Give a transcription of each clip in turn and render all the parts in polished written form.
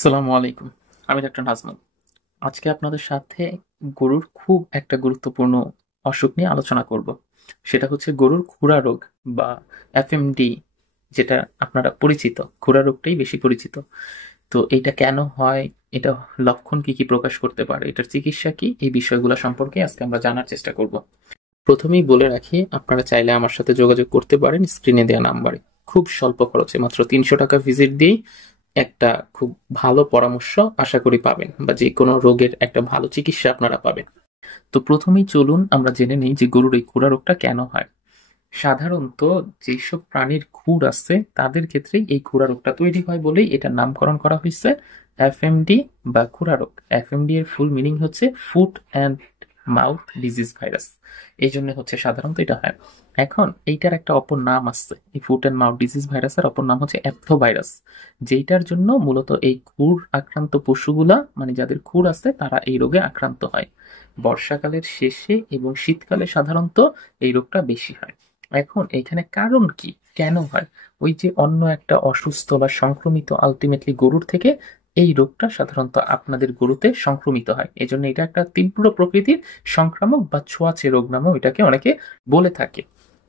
আসসালামু আলাইকুম। আমি ডাক্তার নাজমুল। আজকে আপনাদের সাথে গরুর খুব একটা গুরুত্বপূর্ণ অসুখ নিয়ে আলোচনা করব। সেটা হচ্ছে গরুর খুরা রোগ বা এফএমডি, যেটা আপনারা পরিচিত। খুরা রোগটাই বেশি পরিচিত। তো এইটা কেন হয়, এটা লক্ষণ কি কি প্রকাশ করতে পারে, এটার চিকিৎসা কি, এই বিষয়গুলো সম্পর্কে আজকে আমরা জানার চেষ্টা করব। প্রথমেই বলে রাখি, আপনারা চাইলে আমার সাথে যোগাযোগ করতে পারেন স্ক্রিনে দেওয়া নাম্বারে। খুব স্বল্প খরচে মাত্র ৩০০ টাকা ভিজিট দিয়েই একটা খুব ভালো পরামর্শ আশা করি পাবেন, বা যে কোনো রোগের একটা ভালো চিকিৎসা আপনারা পাবেন। তো প্রথমেই চলুন আমরা জেনে নিই যে গরুর এই খুরা রোগটা কেন হয়। সাধারণত যেসব প্রাণীর খুর আছে তাদের ক্ষেত্রেই এই খুরা রোগটা তৈরি হয় বলেই এটার নামকরণ করা হয়েছে এফএমডি বা খুরা রোগ। এফএমডি এর ফুল মিনিং হচ্ছে foot and mouth disease virus. এই জন্য হচ্ছে সাধারণত এটা হয়। এখন এইটার একটা অপর নাম আছে, এই ফুট অ্যান্ড মাউথ ডিজিজ ভাইরাসের অপর নাম হচ্ছে অ্যাপথো ভাইরাস, যেটার জন্য মূলত এই খুর আক্রান্ত পশুগুলা, মানে যাদের খুর আছে, তারা এই রোগে আক্রান্ত হয়। বর্ষাকালের শেষে এবং শীতকালে সাধারণত এই রোগটা বেশি হয়। এখন এইখানে কারণ কি, কেন হয়? ওই যে অন্য একটা অসুস্থ বা সংক্রমিত আলটিমেটলি গরুর থেকে এই রোগটা সাধারণত আপনাদের গরুতে সংক্রমিত হয়। এজন্য এটা একটা তীব্র প্রকৃতির সংক্রামক বা ছোঁয়াচে রোগ নামেও এটাকে অনেকে বলে থাকে।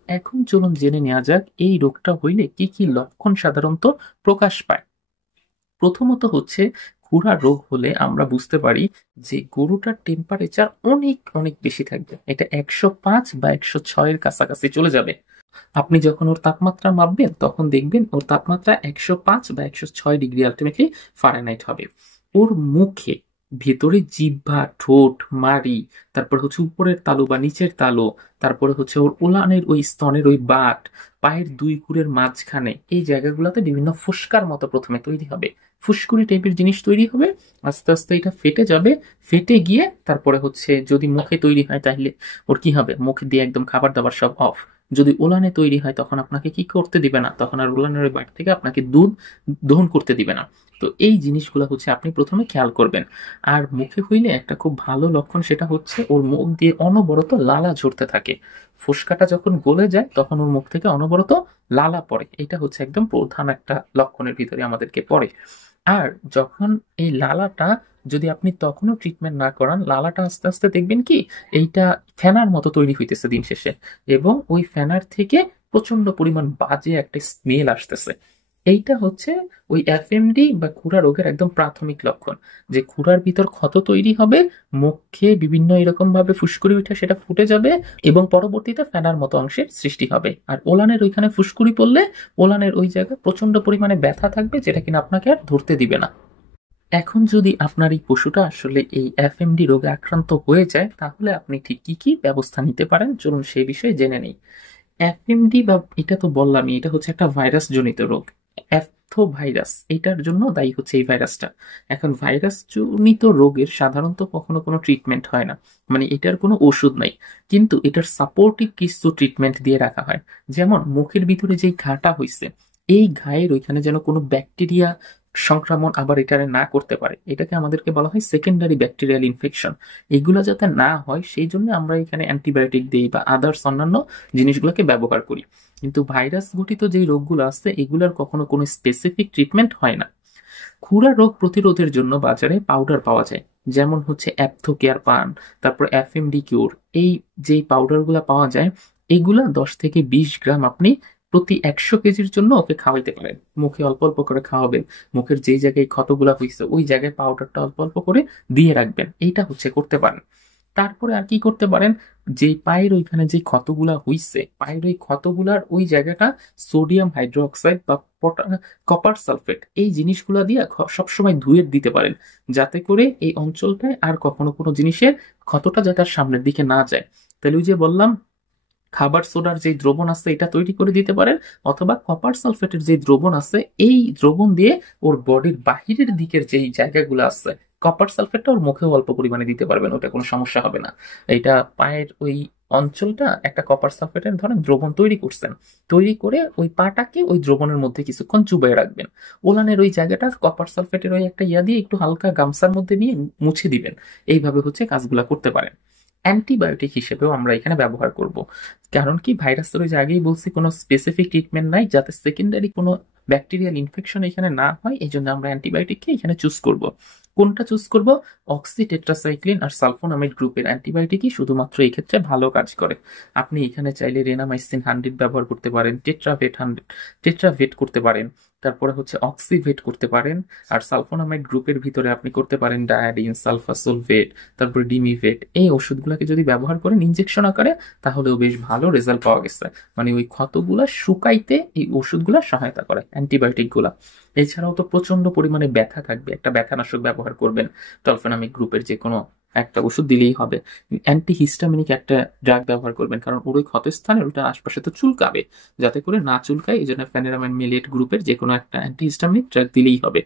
এখন চলুন জেনে নেওয়া যাক এই রোগটা হইলে কি কি লক্ষণ সাধারণত প্রকাশ পায়। প্রথমত হচ্ছে, খুরা রোগ হলে আমরা বুঝতে পারি যে গরুটার টেম্পারেচার অনেক অনেক বেশি থাকবে। এটা ১০৫ বা ১০৬ এর কাছাকাছি চলে যাবে। আপনি যখন ওর তাপমাত্রা মাপবেন তখন দেখবেন ওর তাপমাত্রা ১০৫ বা ১০৬ ডিগ্রি আলটিমেটলি ফারেনহাইট হবে। ওর মুখে ভেতরে জিহ্বা, ঠোঁট, মাড়ি, তারপর হচ্ছে উপরের তালু বা নিচের তালু, তারপরে হচ্ছে ওর ওলানের ওই স্তনের ওই বাট, পায়ের দুই খুরের মাঝখানে এই জায়গাগুলোতে বিভিন্ন ফুসকার মতো প্রথমে তৈরি হবে। ফুসকুড়ি টাইপের জিনিস তৈরি হবে। আস্তে আস্তে এটা ফেটে যাবে। ফেটে গিয়ে তারপরে হচ্ছে যদি মুখে তৈরি হয় তাহলে ওর কি হবে, মুখ দিয়ে একদম খাবার দাবার সব অফ। যদি উলানে তৈরি হয় তখন আপনাকে কি করতে দিবে না, তখন আর উলানের ওই বাট থেকে আপনাকে দুধ দহন করতে দিবে না। তো এই জিনিসগুলো হচ্ছে আপনি প্রথমে খেয়াল করবেন। আর মুখে হইলে একটা খুব ভালো লক্ষণ, সেটা হচ্ছে ওর মুখ দিয়ে অনবরত লালা ঝরতে থাকে। ফুসকাটা যখন গলে যায় তখন ওর মুখ থেকে অনবরত লালা পড়ে। এটা হচ্ছে একদম প্রধান একটা লক্ষণের ভিতরে আমাদেরকে পড়ে। আর যখন এই লালাটা, যদি আপনি তখনও ট্রিটমেন্ট না করান, লালাটা আস্তে আস্তে দেখবেন কি এইটা ফেনার মতো তৈরি হইতেছে দিন শেষে, এবং ওই ফেনার থেকে প্রচন্ড পরিমাণ বাজে একটা স্মেল আসতেছে। এইটা হচ্ছে ওই এফএমডি বা খুরা রোগের একদম প্রাথমিক লক্ষণ, যে খুরার ভিতর ক্ষত তৈরি হবে, মুখে বিভিন্ন এরকম ভাবে ফুসকুড়ি উঠে সেটা ফুটে যাবে, এবং পরবর্তীতে ফেনার মতো অংশের সৃষ্টি হবে। আর ওলানের ওইখানে ফুসকুড়ি পড়লে ওলানের ওই জায়গায় প্রচন্ড পরিমাণে ব্যথা থাকবে, যেটা কিনা আপনাকে আর ধরতে দিবে না। এখন যদি আপনার এই পশুটা আসলে এই এফএমডি রোগে আক্রান্ত হয়ে যায়, তাহলে আপনি ঠিক কি কি ব্যবস্থা নিতে পারেন চলুন সেই বিষয়ে জেনে নেই। এফএমডি বা এটা তো বললামই, এটা হচ্ছে একটা ভাইরাস জনিত রোগ। এফথো ভাইরাস, এটার জন্য দায়ী হচ্ছে এই ভাইরাসটা। এখন ভাইরাস জনিত রোগের সাধারণত কখনো কোনো ট্রিটমেন্ট হয় না, মানে এটার কোনো ওষুধ নাই। কিন্তু এটার সাপোর্টিভ কিছু ট্রিটমেন্ট দিয়ে রাখা হয়। যেমন মুখের ভিতরে যে ঘাটা হইছে, এই ঘায়ের ওইখানে যেন কোনো ব্যাকটেরিয়া সংক্রমণ আবার এটারে না করতে পারে, এটাকে আমাদেরকে বলা হয় সেকেন্ডারি ব্যাকটেরিয়াল ইনফেকশন। এগুলো যাতে না হয় সেই জন্য আমরা এখানে অ্যান্টিবায়োটিক দিই বা আদার্স অন্যান্য জিনিসগুলোকে ব্যবহার করি। কিন্তু ভাইরাস ঘটিত যেই রোগগুলো আছে এগুলার কখনো কোনো স্পেসিফিক ট্রিটমেন্ট হয় না। খুরা রোগ প্রতিরোধের জন্য বাজারে পাউডার পাওয়া যায়, যেমন হচ্ছে অ্যাপথো কেয়ার পান, তারপর এফএমডি কিউর। এই যে পাউডারগুলো পাওয়া যায়, এগুলা ১০ থেকে ২০ গ্রাম আপনি প্রতি ১০০ কেজির জন্য ওকে খাওয়াইতে পারেন। মুখে অল্প অল্প করে খাওয়াবেন। মুখের যেই জায়গায় ক্ষতগুলা হয়েছে ওই জায়গায় পাউডারটা অল্প অল্প করে দিয়ে রাখবেন। এইটা হচ্ছে করতে পারেন। তারপরে আর কি করতে পারেন, যে পায়ের ওইখানে যে ক্ষতগুলা হইছে, পায়ের ওই ক্ষতগুলার ওই জায়গাটা সোডিয়াম হাইড্রোক্সাইড বা কপার সালফেট এই জিনিসগুলা দিয়ে সবসময় ধুয়ে দিতে পারেন, যাতে করে এই অঞ্চলটায় আর কখনো কোনো জিনিসের ক্ষতটা যাতে আর সামনের দিকে না যায়। তাহলে ওই যে বললাম, খাবার সোডার যে দ্রবণ আছে এটা তৈরি করে দিতে পারেন, অথবা কপার সালফেটের যে দ্রবণ আছে এই দ্রবণ দিয়ে ওর বডির বাহিরের দিকের যেই জায়গাগুলো আছে, কপার সালফেটটা ওর মুখেও অল্প পরিমাণে দিতে পারবেন, ওটা কোনো সমস্যা হবে না। এটা পায়ের ওই অঞ্চলটা একটা কপার সালফেটের ধরেন দ্রবণ তৈরি করছেন, তৈরি করে ওই পাটাকে ওই দ্রবণের মধ্যে কিছুক্ষণ চুবাই রাখবেন। ওলানের ওই জায়গাটা কপার সালফেটের ওই একটা ইয়া দিয়ে একটু হালকা গামছার মধ্যে নিয়ে মুছে দিবেন। এইভাবে হচ্ছে কাজগুলা করতে পারেন। অ্যান্টিবায়োটিক হিসেবেও আমরা এখানে ব্যবহার করব। কারণ কি, ভাইরাসের ওই যে আগেই বলছি কোনো স্পেসিফিক ট্রিটমেন্ট নাই, যাতে সেকেন্ডারি কোনো ব্যাকটেরিয়াল ইনফেকশন এখানে না হয়, এই জন্য আমরা অ্যান্টিবায়োটিককে এখানে চুজ করব। কোনটা চুজ করব? অক্সি টেট্রাসাইক্লিন আর সালফোনামাইড গ্রুপের অ্যান্টিবায়োটিকই শুধুমাত্র এই ক্ষেত্রে ভালো কাজ করে। আপনি এখানে চাইলে রেনামাইসিন 100 ব্যবহার করতে পারেন, টেট্রাভেট করতে পারেন, তারপরে হচ্ছে অক্সিভেট করতে পারেন, আর সালফোনামাইড গ্রুপের ভিতরে আপনি করতে পারেন ডায়াডিন, সালফাসোলভেট, তারপরে ডিমিভেট। এই ওষুধগুলোকে যদি ব্যবহার করেন ইনজেকশন আকারে, তাহলেও বেশ ভালো রেজাল্ট পাওয়া গেছে। মানে ওই ক্ষতগুলা শুকাইতে এই ওষুধগুলা সহায়তা করে, অ্যান্টিবায়োটিকগুলা। এছাড়াও তো প্রচন্ড পরিমাণে ব্যথা থাকবে, একটা ব্যথানাশক ব্যবহার করবেন, টলফেনামিক গ্রুপের যে কোনো একটা ওষুধ দিলেই হবে। অ্যান্টিহিস্টামিনিক একটা ড্রাগ ব্যবহার করবেন, কারণ ওর ওই ক্ষতস্থানের ওটার আশপাশে তো চুলকাবে, যাতে করে না চুলকায় এই জন্য ফেনেরামাইন মিলিয়েট গ্রুপের যে কোনো একটা অ্যান্টিহিস্টামিনিক ড্রাগ দিলেই হবে।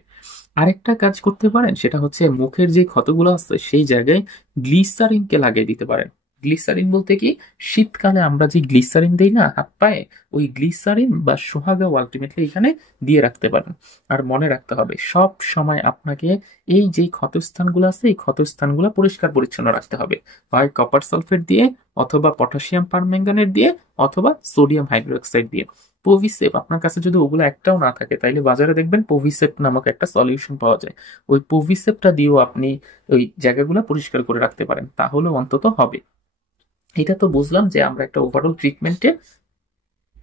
আরেকটা কাজ করতে পারেন, সেটা হচ্ছে মুখের যে ক্ষতগুলো আছে সেই জায়গায় গ্লিসারিনকে লাগিয়ে দিতে পারেন। গ্লিসারিন বলতে কি, শীতকালে আমরা যে গ্লিসারিন দেই না হাত পায়ে, ওই গ্লিসারিন বা সোহাগাও আলটিমেটলি এখানে দিয়ে রাখতে পারেন। আর মনে রাখতে হবে সব সময় আপনাকে এই যে ক্ষতস্থানগুলো আছে এই ক্ষতস্থানগুলো পরিষ্কার পরিচ্ছন্ন রাখতে হবে, হয় কপার সালফেট দিয়ে, অথবা পটাশিয়াম পারম্যাঙ্গানেট দিয়ে, অথবা সোডিয়াম হাইড্রোক্সাইড দিয়ে। পোভিসেপ আপনার কাছে যদি ওগুলো একটাও না থাকে, তাইলে বাজারে দেখবেন পোভিসেপ নামক একটা সলিউশন পাওয়া যায়। ওই পোভিসেপটা দিয়েও আপনি ওই জায়গাগুলো পরিষ্কার করে রাখতে পারেন, তাহলে অন্তত হবে। এটা তো বুঝলাম যে আমরা একটা ওভারঅল ট্রিটমেন্টে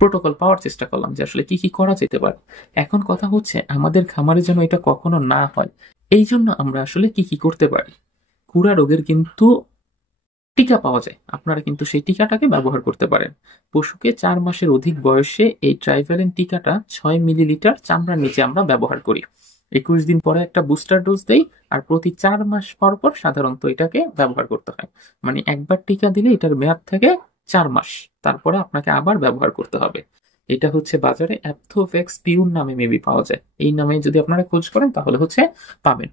প্রোটোকল পাওয়ার চেষ্টা করলাম যে আসলে কি কি করা যেতে পারে। এখন কথা হচ্ছে আমাদের খামারে যেন এটা কখনো না হয়, এই জন্য আমরা আসলে কি কি করতে পারি। খুরা রোগের কিন্তু টিকা পাওয়া যায়, আপনারা কিন্তু সেই টিকাটাকে ব্যবহার করতে পারেন। পশুকে 4 মাসের অধিক বয়সে এই ট্রাইভ্যালেন্ট টিকাটা 6 মিলিলিটার চামড়ার নিচে আমরা ব্যবহার করি। 21 দিন পরে একটা বুস্টার ডোজ দেই, আর প্রতি 4 মাস পর পর সাধারণত এটাকে ব্যবহার করতে হয়। মানে একবার টিকা দিলে এটার মেয়াদ থাকে 4 মাস, তারপরে আপনাকে আবার ব্যবহার করতে হবে। এটা হচ্ছে বাজারে অ্যাপথোভ্যাক্স পিউর নামে মেবি পাওয়া যায়, এই নামে যদি আপনারা খোঁজ করেন তাহলে হচ্ছে পাবেন।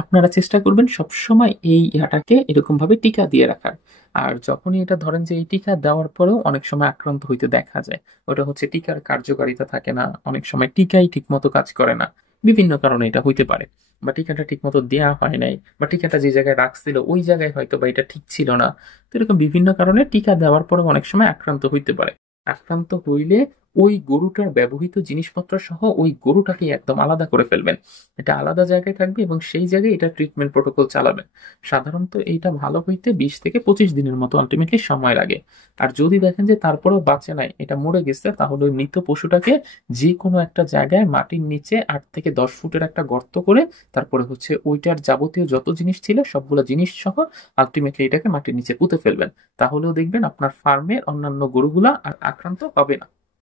আপনারা চেষ্টা করবেন সবসময় এই ইয়াটাকে এরকম ভাবে টিকা দিয়ে রাখার। আর যখনই এটা ধরেন যে এই টিকা দেওয়ার পরেও অনেক সময় আক্রান্ত হইতে দেখা যায়, ওটা হচ্ছে টিকার কার্যকারিতা থাকে না, অনেক সময় টিকাই ঠিক মতো কাজ করে না, বিভিন্ন কারণে এটা হইতে পারে। বা টিকাটা ঠিক মতো দেওয়া হয় নাই, বা টিকাটা যে জায়গায় রাখছিল ওই জায়গায় হয়তো বা এটা ঠিক ছিল না। তো এরকম বিভিন্ন কারণে টিকা দেওয়ার পরেও অনেক সময় আক্রান্ত হইতে পারে। আক্রান্ত হইলে ওই গরুটার ব্যবহৃত জিনিসপত্র সহ ওই গরুটাকে একদম আলাদা করে ফেলবেন, এটা আলাদা জায়গায় থাকবে এবং সেই জায়গায় এটা ট্রিটমেন্ট প্রোটোকল চালাবেন। সাধারণত এইটা ভালো হইতে 20 থেকে 25 দিনের মতো আলটিমেটলি সময় লাগে। আর যদি দেখেন যে তারপরেও বাঁচে নাই, এটা মরে গেছে, তাহলে ওই মৃত পশুটাকে যে কোনো একটা জায়গায় মাটির নিচে 8 থেকে 10 ফুটের একটা গর্ত করে, তারপরে হচ্ছে ওইটার যাবতীয় যত জিনিস ছিল সবগুলো জিনিস সহ আলটিমেটলি এটাকে মাটির নিচে পুঁতে ফেলবেন। তাহলেও দেখবেন আপনার ফার্মের অন্যান্য গরুগুলা আর আক্রান্ত হবে না।